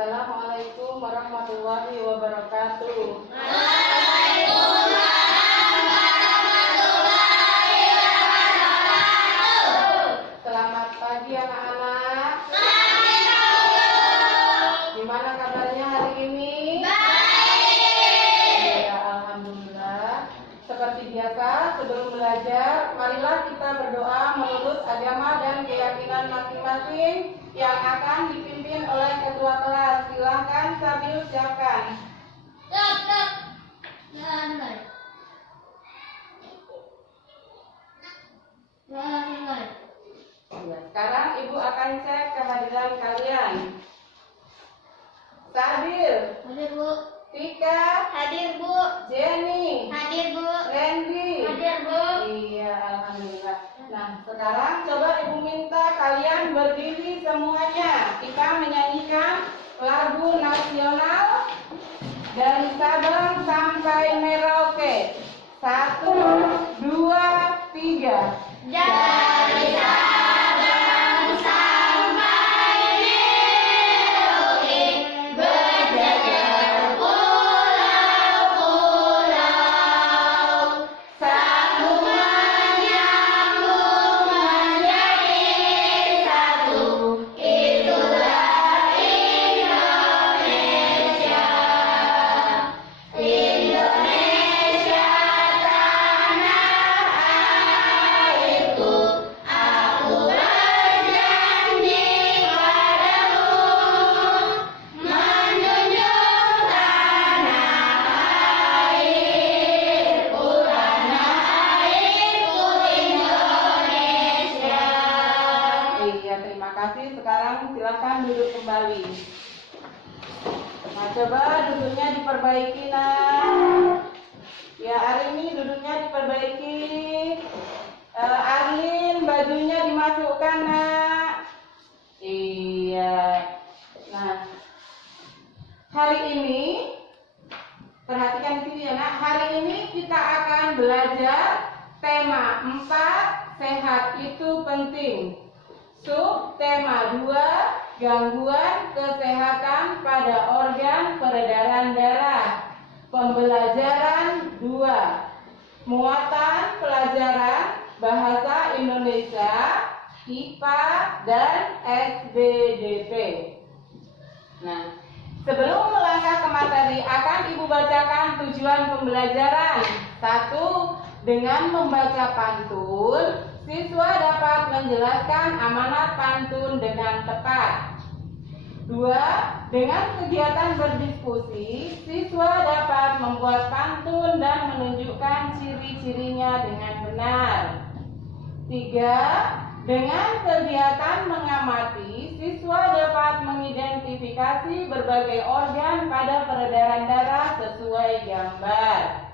Assalamualaikum warahmatullahi wabarakatuh. Selamat pagi anak-anak. Gimana kabarnya hari ini? Baik. Ya, alhamdulillah. Seperti biasa, sebelum belajar, marilah kita berdoa menurut agama dan keyakinan masing-masing yang akan dipimpin oleh ketua kelas. Silakan Sabil siapkan. Ya, sekarang Ibu akan cek kehadiran kalian. Sabil. Hadir, Bu. Tika. Hadir, Bu. Jenny. Hadir, Bu. Randy. Hadir, Bu. Iya, alhamdulillah. Nah, sekarang coba Ibu minta kalian berdiri semuanya. Kita menyanyikan lagu nasional dari Sabang sampai Merauke. 1, 2, 3. Dari Sabang sampai Merauke, berjejer pulau-pulau, sambung menyambung menjadi satu. Itulah Indonesia. Indonesia tanah airku, aku berjanji padamu, menjunjung tanah airku Indonesia. Iya, terima kasih. Sekarang silakan duduk kembali. Nah, coba duduknya diperbaiki, nak. Ya, Arini duduknya diperbaiki. Arlin bajunya dimasukkan, nak. Iya. Nah, hari ini perhatikan di sini ya, nak. Hari ini kita akan belajar tema 4, sehat itu penting. Sub tema 2, gangguan kesehatan pada organ peredaran darah. Pembelajaran 2, muatan pelajaran bahasa Indonesia, IPA dan SBDP. Nah, sebelum melangkah ke materi, akan Ibu bacakan tujuan pembelajaran. 1. Dengan membaca pantun, siswa dapat menjelaskan amanat pantun dengan tepat. 2. Dengan kegiatan berdiskusi, siswa dapat membuat pantun dan menunjukkan ciri-cirinya dengan benar. 3. Dengan kegiatan mengamati, siswa dapat mengidentifikasi berbagai organ pada peredaran darah sesuai gambar.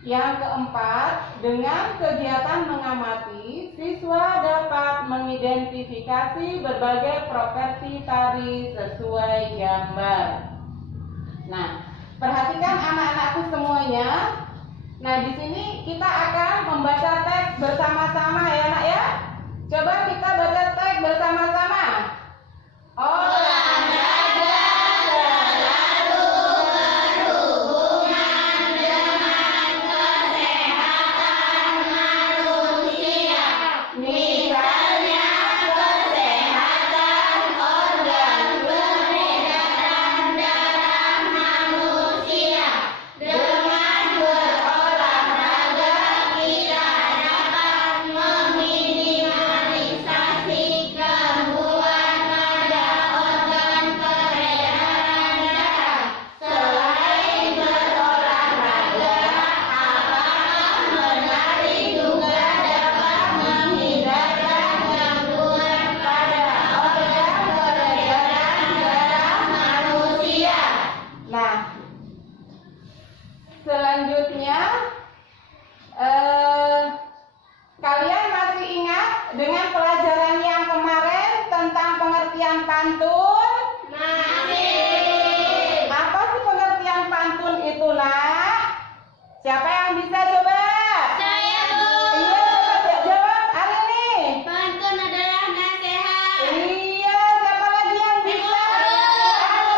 Yang keempat, dengan kegiatan mengamati, siswa dapat mengidentifikasi berbagai properti tari sesuai gambar. Nah, perhatikan anak-anakku semuanya. Nah, di sini kita akan membaca teks bersama-sama ya, nak ya. Coba kita baca teks bersama-sama. Olahraga selalu berhubungan dengan kesehatan manusia. Misalnya kesehatan organ peredaran darah manusia. Dengan berolahraga kita dapat meminimalisasi gangguan pada organ peredaran darah. Selain berolahraga, apakah menari juga dapat menghindarkan gangguan pada organ peredaran darah manusia. Nah, selanjutnya kalian masih ingat dengan pelajaran yang kemarin tentang pengertian pantun? Masih. Apa sih pengertian pantun itu, nak? Siapa yang bisa coba? Saya, Bu. Iya, coba jawab. Arini. Pantun adalah nasihat. Iya, siapa lagi yang bisa? Ibu.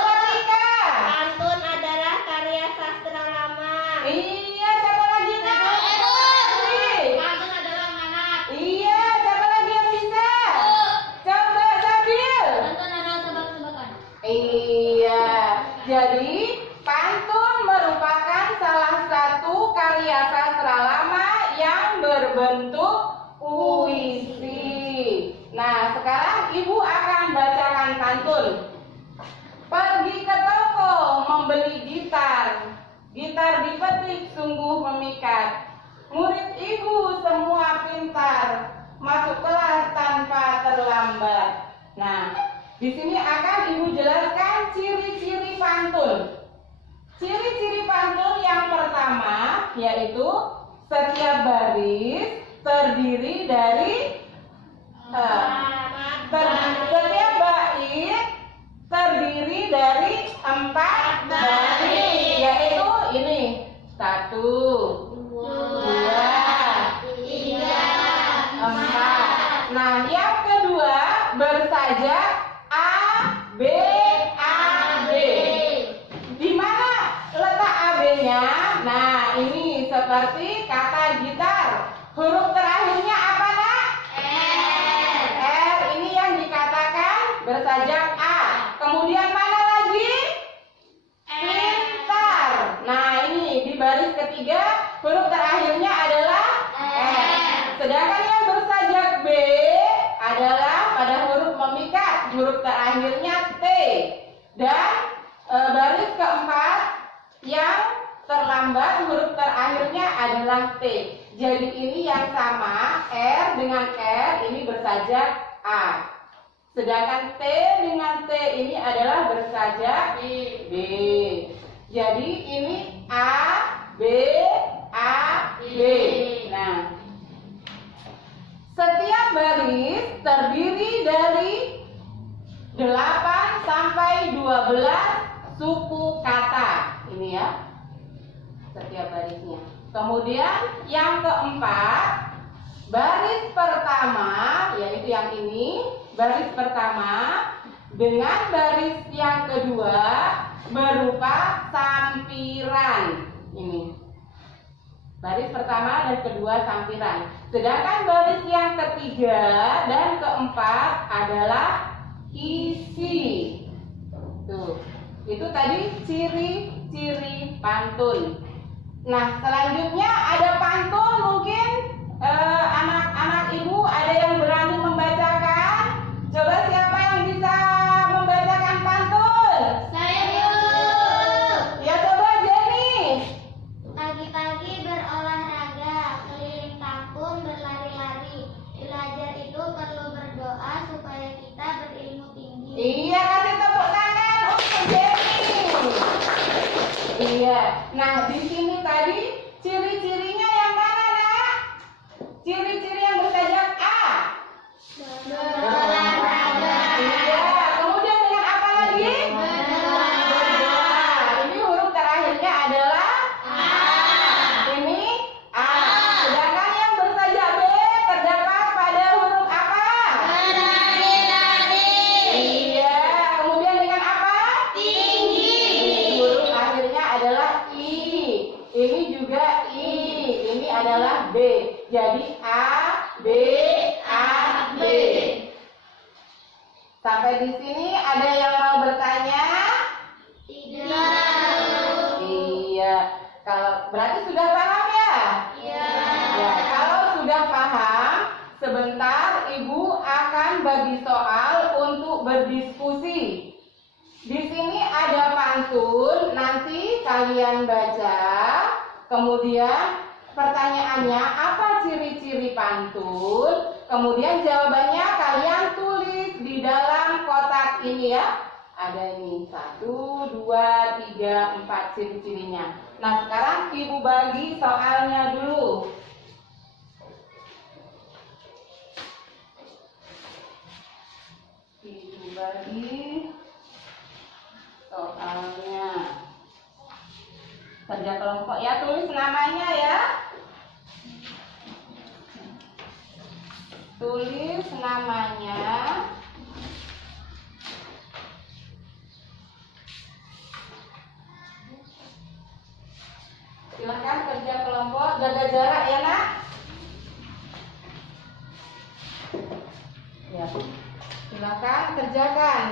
Jadi pantun merupakan salah satu karya sastra lama yang berbentuk puisi. Nah, sekarang Ibu akan bacakan pantun. Pergi ke toko membeli gitar. Gitar dipetik sungguh memikat. Murid Ibu semua pintar. Masuk kelas tanpa terlambat. Nah, di sini akan Ibu jelaskan ciri-ciri pantun. Ciri-ciri pantun yang pertama yaitu setiap baris terdiri dari setiap bait terdiri dari 4 baris, yaitu ini 1, 2, 3, 4. Nah, yang kedua bersajak A, B, A, B. Di mana letak AB-nya? Nah, ini seperti kata gitar. Huruf terakhirnya apa, Nak? R. Ini yang dikatakan bersajak A. Kemudian mana lagi? Pintar. Nah, ini di baris ketiga huruf terakhirnya adalah R. Sedangkan yang bersajak B adalah pada huruf memikat, huruf terakhirnya T. Dan baris keempat yang terlambat huruf terakhirnya adalah T. Jadi ini yang sama, R dengan R ini bersajak A. Sedangkan T dengan T ini adalah bersajak B. Jadi ini A, B, A, B. Nah, setiap baris terdiri dari 8 sampai 12 suku kata. Ini ya, setiap barisnya. Kemudian yang keempat, baris pertama, yaitu yang ini, baris pertama dengan baris yang kedua berupa sampiran. Ini baris pertama dan kedua sampiran. Sedangkan baris yang ketiga dan keempat adalah isi. Tuh, itu tadi ciri-ciri pantun. Nah, selanjutnya ada pantun. Mungkin anak-anak Ibu ada yang berani membacakan? Coba siapa yang bisa membacakan pantun? Saya dulu. Ya, coba Jenny. Pagi-pagi berolahraga, keliling kampung berlari-lari. Belajar itu perlu berdoa supaya kita berilmu tinggi. Iya, kasih tepuk tangan untuk Jenny. Iya. Nah, di sini tadi ciri-cirinya yang mana, Nak? Ciri-ciri yang bersajak A. Berolahraga. Iya. Kemudian dengan apa lagi? Berdoa. Ini huruf terakhirnya adalah A. ini A. Sedangkan yang bersajak B terdapat pada huruf apa? Berlari-lari. Iya. Kemudian dengan apa? Tinggi. Huruf akhirnya adalah I. Ini juga I. Ini adalah B. Jadi A, B, A, B. Sampai di sini ada yang mau bertanya? Tidak. Iya. Kalau berarti sudah paham ya? Iya. Ya, kalau sudah paham, sebentar Ibu akan bagi soal untuk berdiskusi. Di sini ada pantun, nanti kalian baca. Kemudian pertanyaannya apa ciri-ciri pantun? Kemudian jawabannya kalian tulis di dalam kotak ini ya. Ada ini 1, 2, 3, 4 ciri-cirinya. Nah, sekarang Ibu bagi soalnya dulu. Ibu bagi soalnya. Kerja kelompok ya, tulis namanya ya. Tulis namanya. Silakan kerja kelompok, jaga jarak ya, Nak. Ya. Silakan kerjakan.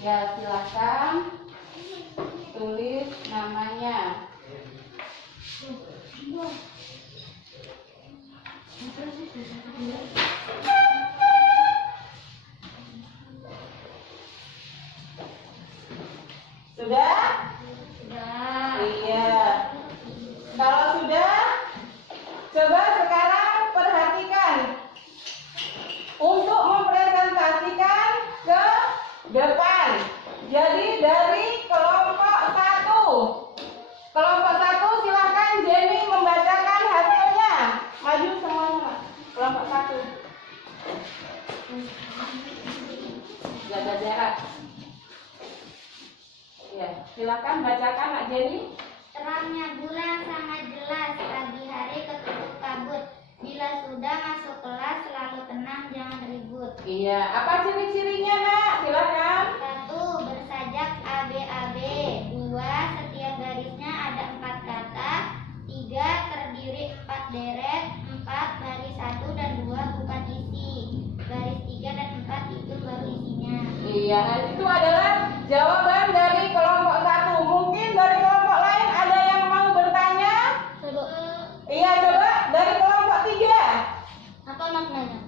Ya, silakan tulis namanya. Sudah? Sudah. Iya. Kalau sudah, coba sekarang perhatikan untuk mempresentasikan ke depan. Jadi dari kelompok 1. Kelompok 1 silakan Jenny membacakan hasilnya. Maju semuanya. Kelompok 1. Jaga jarak. Ya, silakan bacakan Kak Jenny. Terangnya bulan sangat jelas, pagi hari ketutup kabut. Bila sudah masuk kelas selalu tenang, jangan ribut. Iya, apa ciri-cirinya Nak? Silakan. 1. Bersajak ABAB. 2. Setiap garisnya ada 4 kata. 3. Terdiri 4 deret. 4. Baris 1 dan 2 bukan isi. Baris 3 dan 4 itu baru isinya. Iya, itu adalah jawaban dari kelompok 1. Mungkin dari kelompok lain ada yang mau bertanya? Iya, coba dari kelompok 3. Apa maknanya?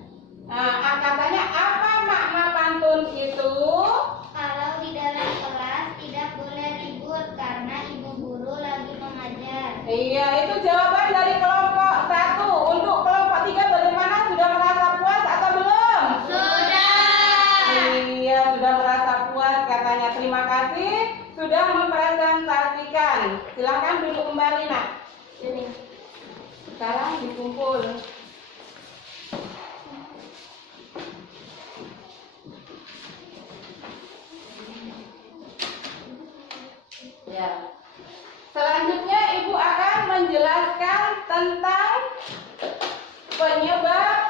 Nah, katanya apa makna pantun itu? Kalau di dalam kelas tidak boleh ribut karena ibu guru lagi mengajar. Iya, itu jawaban dari kelompok 1. Untuk kelompok 3 bagaimana? Sudah merasa puas atau belum? Sudah. Iya, sudah merasa puas katanya. Terima kasih sudah mempresentasikan. Silakan duduk kembali, Nak. Sini. Sekarang dikumpul. Ya. Selanjutnya Ibu akan menjelaskan tentang penyebab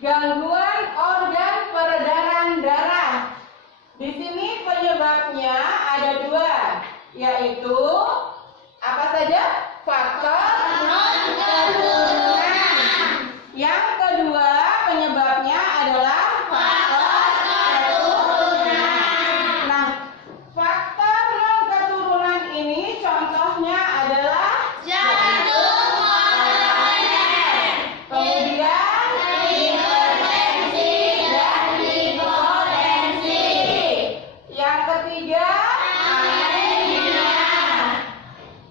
gangguan organ peredaran darah. Di sini penyebabnya ada 2, yaitu apa saja? Faktor non-keturunan. Yang kedua penyebabnya adalah faktor keturunan. Nah, faktor non-keturunan ini contohnya adalah Jantung koroner, kemudian hipertensi dan hipotensi, yang ketiga anemia,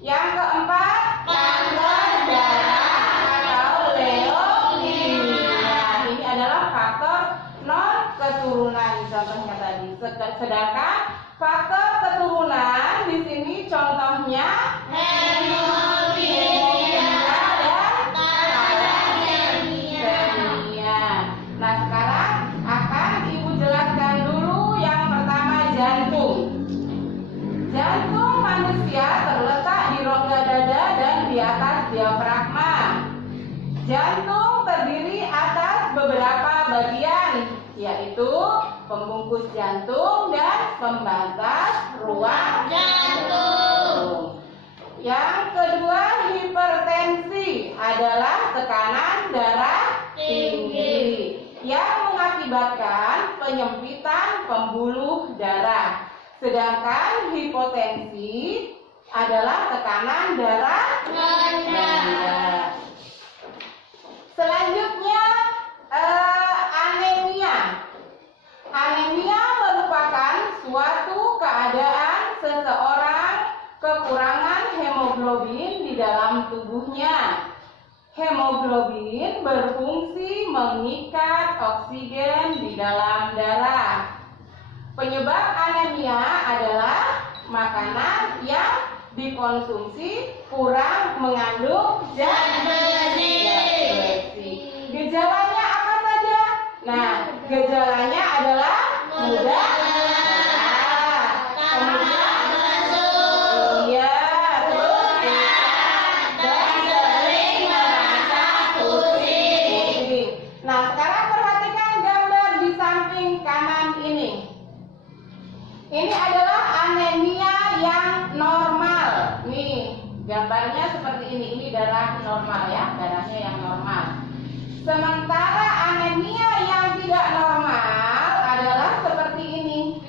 yang keempat kanker darah atau leukemia. Ini adalah faktor non keturunan contohnya tadi. Sedangkan faktor keturunan di sini contohnya hemofilia dan thalassemia. Nah, sekarang akan Ibu jelaskan dulu yang pertama, jantung. Jantung manusia terletak di rongga dada dan di atas diafragma. Jantung terdiri atas beberapa bagian, yaitu pembungkus jantung dan pembatas ruang jantung. Yang kedua, hipertensi adalah tekanan darah tinggi yang mengakibatkan penyempitan pembuluh darah. Sedangkan hipotensi adalah tekanan darah rendah. Selanjutnya anemia. Anemia merupakan suatu keadaan seseorang kekurangan hemoglobin di dalam tubuhnya. Hemoglobin berfungsi mengikat oksigen di dalam darah. Penyebab anemia adalah makanan yang dikonsumsi kurang mengandung zat besi. Gejalanya apa saja? Nah, gejalanya adalah mudah lelah, kemudian iya, terus dan sering merasa pusing. Nah, sekarang perhatikan gambar di samping kanan ini. Ini adalah anemia yang normal. Nih, gambarnya seperti ini. Ini darah normal ya, darahnya yang normal. Sementara anemia yang tidak normal adalah seperti ini.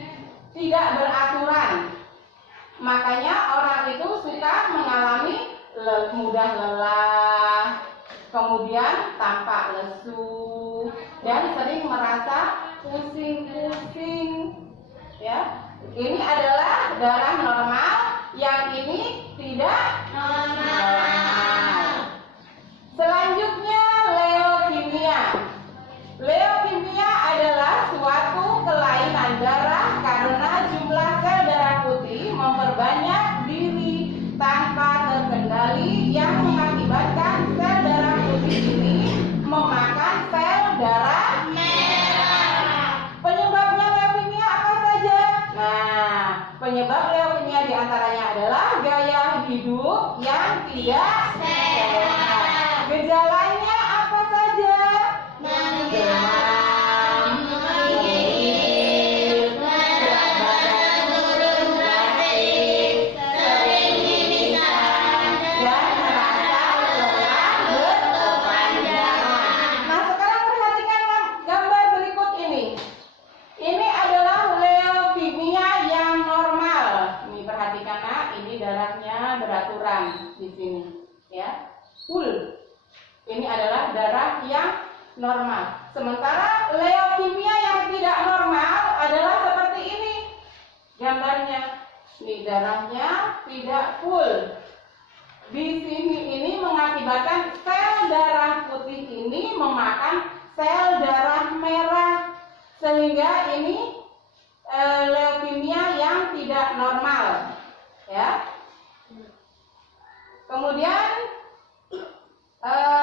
mudah lelah, kemudian tampak lesu, dan sering merasa pusing-pusing. Ya, ini adalah darah normal, yang ini tidak normal. Selanjutnya leukemia. Leukemia adalah suatu kelainan darah karena jumlah sel darah putih memperbanyak diri tanpa terkendali yang mengakibatkan sel darah putih ini memakan sel darah merah. Penyebabnya leukemia apa saja? Nah, penyebab leukemia diantaranya adalah gaya hidup yang tidak sehat. Gejalanya apa saja? Demam, nyeri, berat badan turun drastis, sering pingsan, dan merasa lelah berkepanjangan. Nah, sekarang perhatikan gambar berikut ini. Ini adalah leukemia yang normal. Ini perhatikan, nah, ini darahnya beraturan di sini, ya, full. Ini adalah darah yang normal. Sementara leukemia yang tidak normal adalah seperti ini gambarnya. Ini darahnya tidak full. Di sini ini mengakibatkan sel darah putih ini memakan sel darah merah, sehingga ini leukemia yang tidak normal. Ya. Kemudian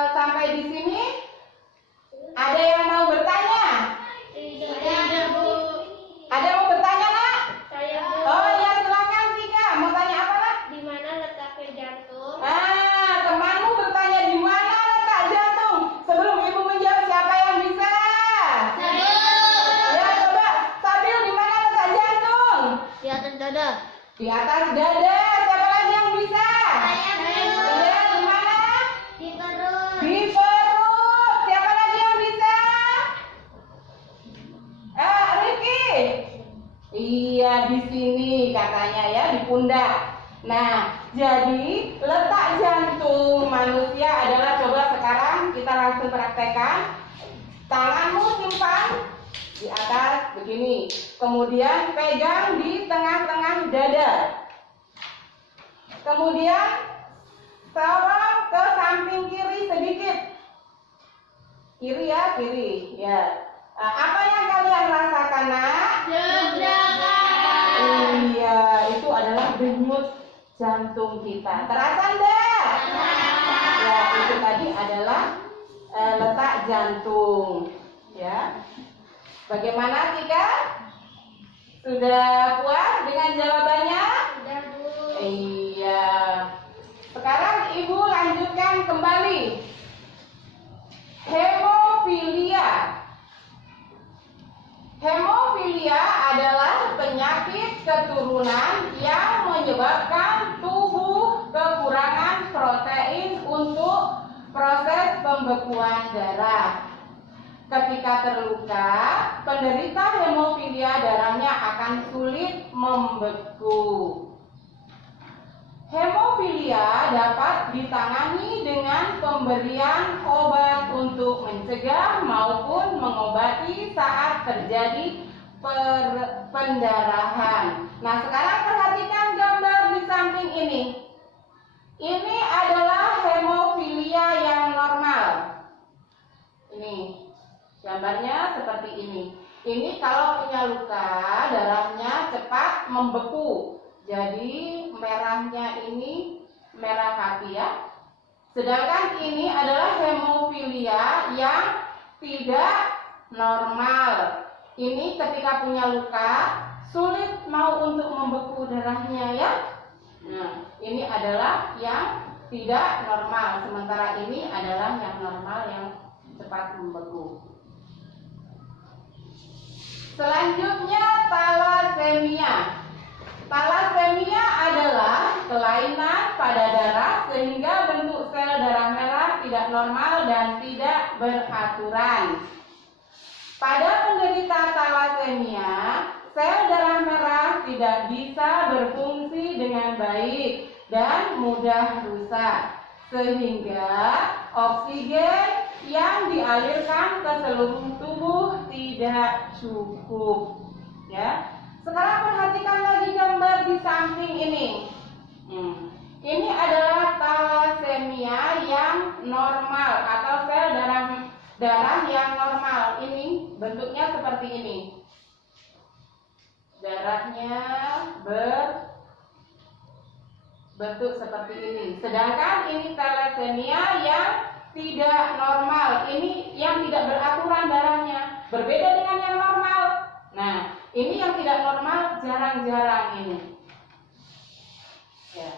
sampai di sini ada yang mau bertanya? Tidak, Bu. Ada yang mau bertanya, Nak? Saya, Bu. Oh ya, silakan Tika. Mau tanya apa, Nak? Di mana letaknya jantung? Ah, temanmu bertanya di mana letak jantung. Sebelum Ibu menjawab, siapa yang bisa? Ya, coba. Sabil, di mana letak jantung? Di atas dada. Di atas dada. Siapa lagi yang bisa? Saya, Bu. Ya, di mana? Di perut. Di perut. Siapa lagi yang bisa? Riki. Iya, di sini katanya ya, di pundak. Nah, jadi letak jantung manusia adalah, coba sekarang kita langsung praktekkan. Tanganmu simpan di atas begini. Kemudian pegang di tengah-tengah dada. Kemudian sorong ke samping kiri sedikit. Kiri ya, kiri. Ya. Nah, apa yang kalian rasakan, Nak? Iya, itu adalah denyut jantung kita. Terasa enggak? Ya, itu tadi adalah letak jantung. Ya. Bagaimana, Tika? Sudah puas dengan jawabannya? Sudah, Bu. Iya. Sekarang Ibu lanjutkan kembali. Hemofilia. Hemofilia adalah penyakit keturunan yang menyebabkan tubuh kekurangan protein untuk proses pembekuan darah. Ketika terluka, penderita hemofilia darahnya akan sulit membeku. Hemofilia dapat ditangani dengan pemberian obat untuk mencegah maupun mengobati saat terjadi pendarahan. Nah, sekarang perhatikan gambar di samping ini. Ini adalah hemofilia yang normal. Ini gambarnya seperti ini. Ini kalau punya luka, darahnya cepat membeku. Jadi merahnya ini merah hati ya. Sedangkan ini adalah hemofilia yang tidak normal. Ini ketika punya luka sulit mau untuk membeku darahnya ya. Nah, ini adalah yang tidak normal. Sementara ini adalah yang normal yang cepat membeku. Selanjutnya talasemia. Talasemia adalah kelainan pada darah sehingga bentuk sel darah merah tidak normal dan tidak beraturan. Pada penderita talasemia, sel darah merah tidak bisa berfungsi dengan baik dan mudah rusak, sehingga oksigen yang dialirkan ke seluruh tubuh tidak cukup. Ya, sekarang perhatikan lagi gambar di samping ini. Ini adalah thalassemia yang normal atau sel darah yang normal. Ini bentuknya seperti ini. Darahnya berbentuk seperti ini. Sedangkan ini thalassemia yang tidak normal. Ini yang tidak beraturan darahnya. Berbeda dengan yang normal. Nah, ini yang tidak normal jarang-jarang ini. Ya.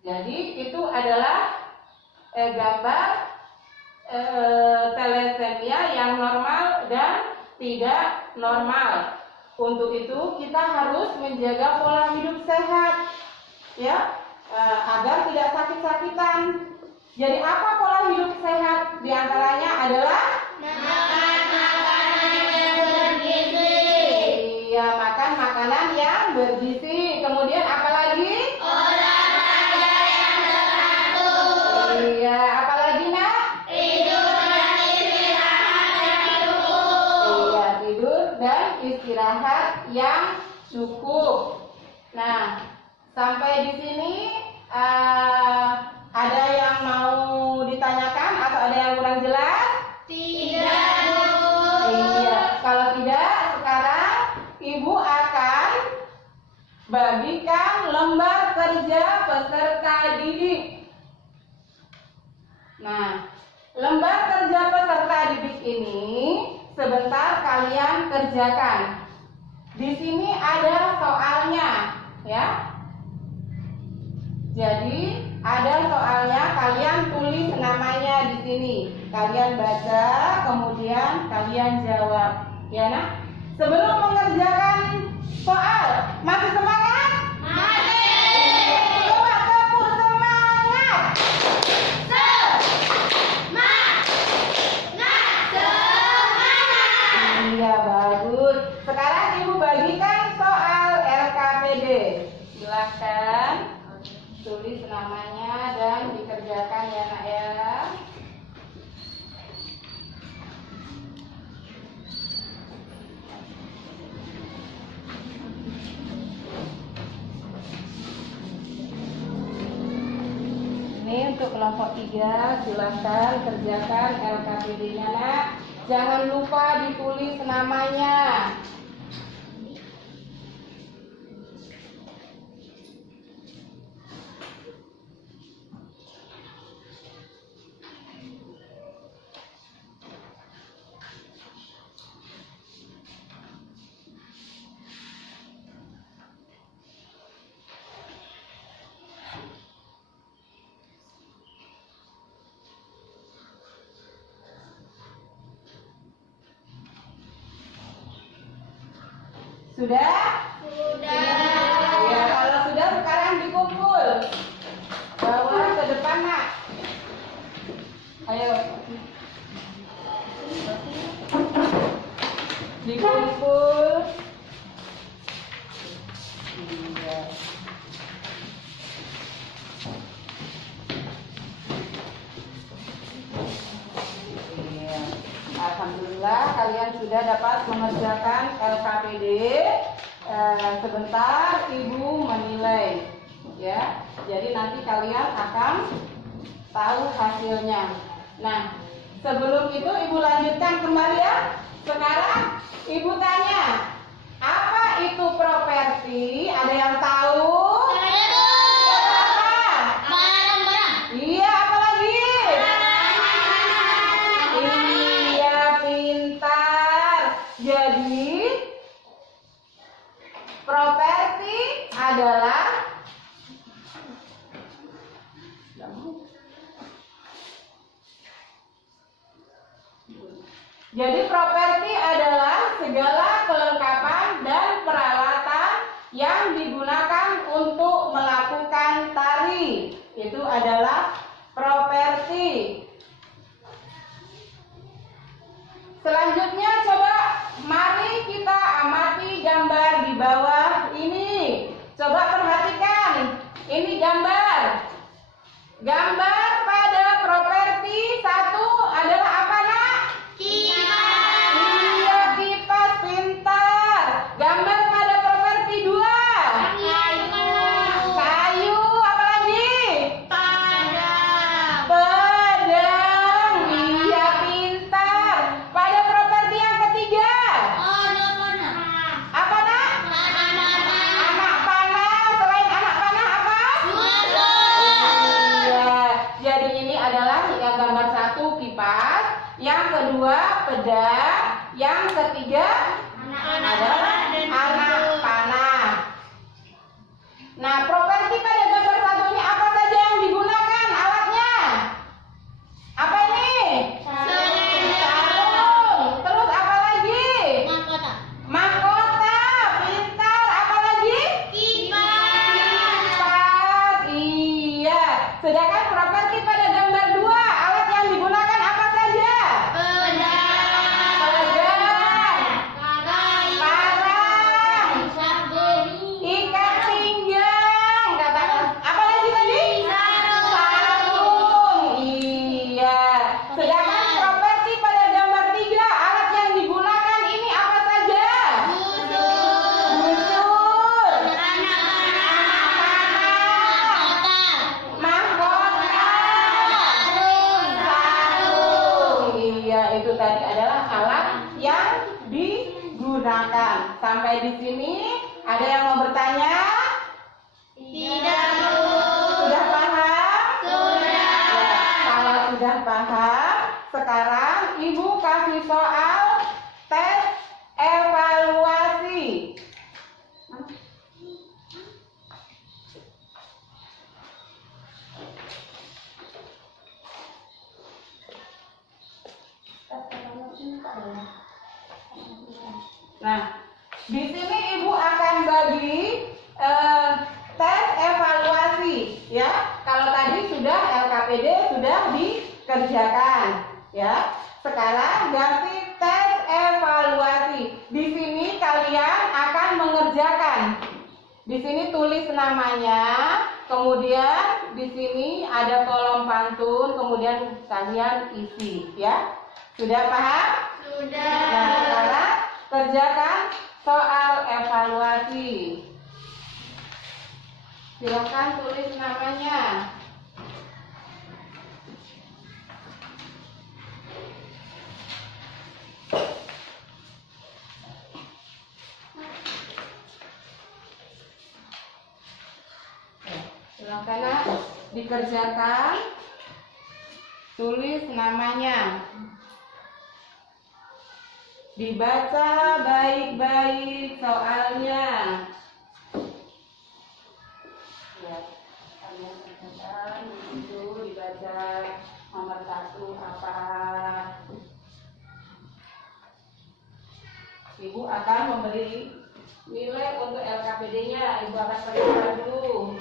Jadi itu adalah gambar thalassemia yang normal dan tidak normal. Untuk itu kita harus menjaga pola hidup sehat, ya, agar tidak sakit-sakitan. Jadi apa pola hidup sehat? Di antaranya adalah makan makanan yang bergizi. Iya, makan makanan yang bergizi. Kemudian apa lagi? Olahraga yang teratur. Iya, apa lagi nak? Tidur dan istirahat yang cukup. Iya, tidur dan istirahat yang cukup. Nah, sampai di sini ada yang mau ditanyakan atau ada yang kurang jelas? Tidak, Bu. Iya, kalau tidak, sekarang Ibu akan bagikan lembar kerja peserta didik. Nah, lembar kerja peserta didik ini sebentar kalian kerjakan. Di sini ada soalnya, ya. Jadi ada soalnya, kalian tulis namanya di sini. Kalian baca, kemudian kalian jawab, ya nak. Sebelum mengerjakan soal, masih semangat? Masih. Coba tepuk semangat. Iya, bagus. Sekarang Ibu bagikan soal LKPD. Silakan tulis namanya dan dikerjakan ya nak ya. Ini untuk kelompok 3, silahkan kerjakan LKPD-nya nak. Jangan lupa ditulis namanya. Sudah? Sudah. Ya, kalau sudah sekarang dikumpul. Bawa ke depan nak. Ayo. Dikumpul. Iya. Iya. Alhamdulillah kalian sudah dapat mengerjakan LKPD. Sebentar Ibu menilai, ya. Jadi nanti kalian akan tahu hasilnya. Nah, sebelum itu Ibu lanjutkan kembali ya. Sekarang Ibu tanya, apa itu properti? Ada yang tahu? Apa? Barang-barang. Iya, apa lagi? Iya, pintar. Jadi properti adalah segala kelengkapan dan peralatan yang digunakan untuk melakukan tari. Itu adalah properti. Selanjutnya coba mari kita amati gambar di bawah ini. Coba perhatikan, ini gambar. Gambar pada properti 1 adalah apa, Nak? Kipas. Iya, kipas, pintar. Gambar pada properti 2. Kayu, apa lagi? Padang. Pedang. Iya, pintar. Pada properti yang ketiga, apa, Nak? Anak panah. Selain anak panah apa? Iya. Jadi ini adalah yang gambar 1 kipas, yang kedua pedang, yang ketiga adalah anak panah. Nah, properti pada gambar 1 ini apa saja yang digunakan alatnya? Apa ini? Sarung. Terus apa lagi? Mahkota. Pintar. Apa lagi? Kipas. Iya. Sedangkan properti pada gambar 2, alat yang digunakan apa saja? Parang, ikat pinggang, katakan apa lagi tadi? Sarung. Iya. Sedangkan properti pada gambar 3, alat yang digunakan ini apa saja? Busur, mahkota, sarung. Iya, itu tadi adalah alat yang digunakan. Sampai di sini ada yang mau bertanya? Sudah paham? Ya, kalau sudah paham, sekarang Ibu kasih soal tes evaluasi. Nah, di sini Ibu akan bagi tes evaluasi, ya. Kalau tadi sudah LKPD sudah dikerjakan, ya. Sekarang ganti tes evaluasi. Di sini kalian akan mengerjakan. Di sini tulis namanya, kemudian di sini ada kolom pantun, kemudian kalian isi, ya. Sudah paham? Nah, sekarang kerjakan soal evaluasi. Silakan tulis namanya. Silakan, Nak, dikerjakan. Tulis namanya. Dibaca baik-baik soalnya. Ya, kalian kerjakan itu, dibaca nomor 1 apa. Ibu akan memberi nilai untuk LKPD-nya. Ibu akan periksa dulu.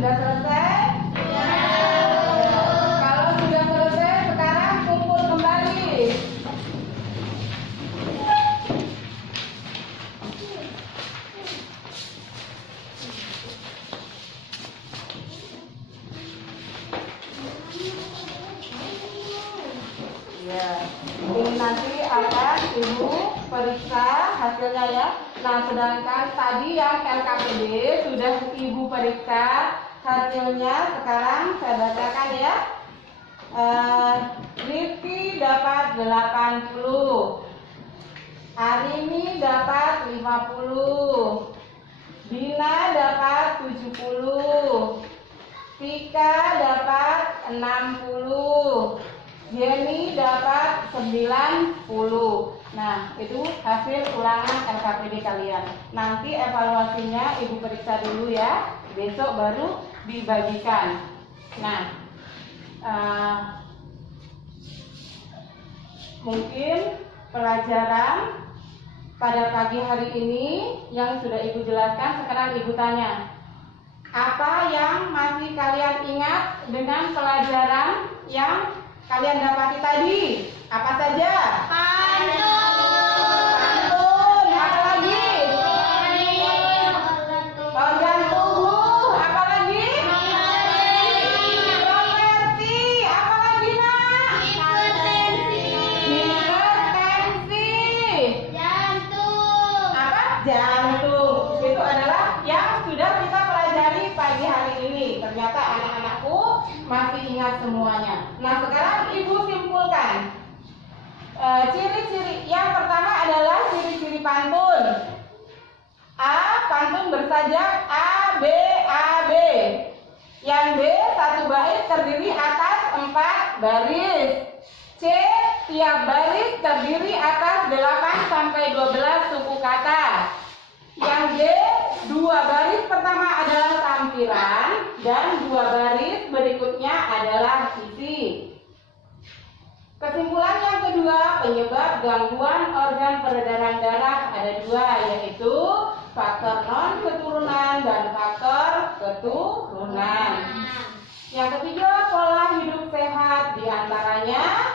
Sudah selesai? Kalau sudah selesai, sekarang kumpul kembali. Ya, ini nanti akan Ibu periksa hasilnya, ya. Nah, sedangkan tadi yang LKPD sudah Ibu periksa hasilnya. Sekarang saya bacakan, ya. Rifki dapat 80, Arini dapat 50, Dina dapat 70, Tika dapat 60. Jenny dapat 90. Nah, itu hasil ulangan LKPD kalian. Nanti evaluasinya Ibu periksa dulu ya. Besok baru dibagikan. Nah, mungkin pelajaran pada pagi hari ini yang sudah Ibu jelaskan, sekarang Ibu tanya. Apa yang masih kalian ingat dengan pelajaran yang kalian dapati tadi? Apa saja? Pantun. Apa lagi? Organ tubuh. Apa lagi? Properti. Apa lagi, Nak? Hipertensi. Apa? Jantung. Itu adalah yang sudah kita pelajari pagi hari ini. Ternyata anak-anakku masih ingat semuanya. Nah, sekarang Ibu simpulkan. Ciri-ciri yang pertama adalah ciri-ciri pantun. A. Pantun bersajak A, B, A, B. Yang B, satu bait terdiri atas 4 baris. C. Tiap baris terdiri atas 8 sampai 12 suku kata. Yang D, 2 baris pertama adalah tampilan dan 2 baris berikutnya adalah isi. Kesimpulan yang kedua, penyebab gangguan organ peredaran darah ada 2, yaitu faktor non keturunan dan faktor keturunan. Yang ketiga, pola hidup sehat, diantaranya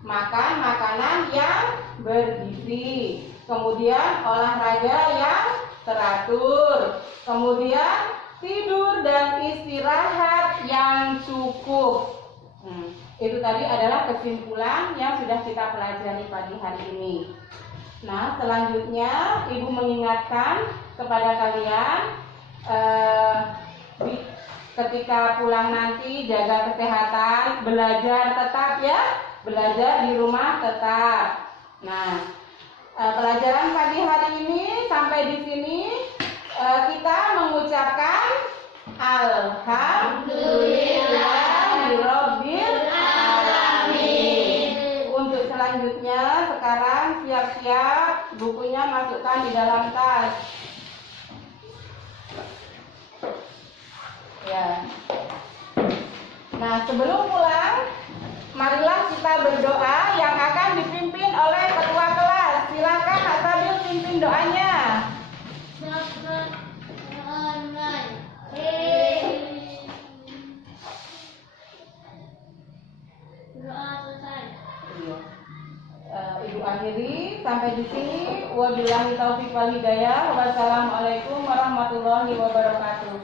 makan makanan yang bergizi, kemudian olahraga yang teratur, kemudian tidur dan istirahat yang cukup. Itu tadi adalah kesimpulan yang sudah kita pelajari pagi hari ini. Nah, selanjutnya Ibu mengingatkan kepada kalian ketika pulang nanti jaga kesehatan, belajar tetap ya, belajar di rumah tetap. Nah, pelajaran pagi hari ini sampai di sini kita mengucapkan Alhamdulillahirabbil alamin. Untuk selanjutnya sekarang siap-siap bukunya masukkan di dalam tas. Ya. Nah, sebelum pulang, marilah kita berdoa yang akan dipimpin oleh ketua kelas. Silakan Kak Sabil pimpin doanya. Ibu akhiri sampai di sini. Wabillahi taufiq wal hidayah. Wassalamualaikum warahmatullahi wabarakatuh.